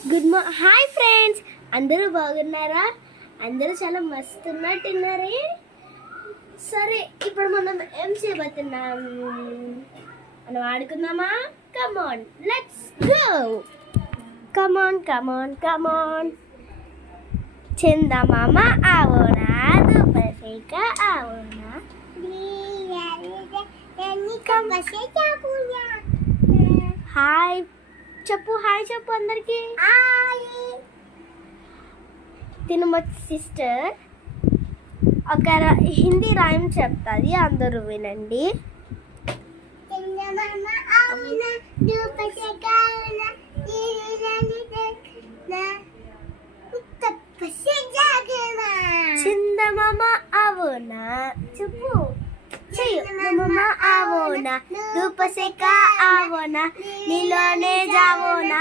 Hi friends, అందరూ బాగున్నారా? అందరూ చాలా మస్తు ఉన్నట్టున్నారే. సరే, ఇప్పుడు మనం ఏం చేయబోతున్నాం? మనం ఆడుకుందామా? Come on, let's go. కమాన్. చందమామ ఆవోనా, దుప్పసేక ఆవోనా. హాయ్ చెప్పు అందరికి. తిను మా సిస్టర్ ఒక హిందీ రైమ్ చెప్తుంది, అందరూ వినండి. చందమామ ఆవోనా, చెప్పు చందమామ ఆవోనా, ధూప సేక ఆవోనా, నీలోనే జావోనా,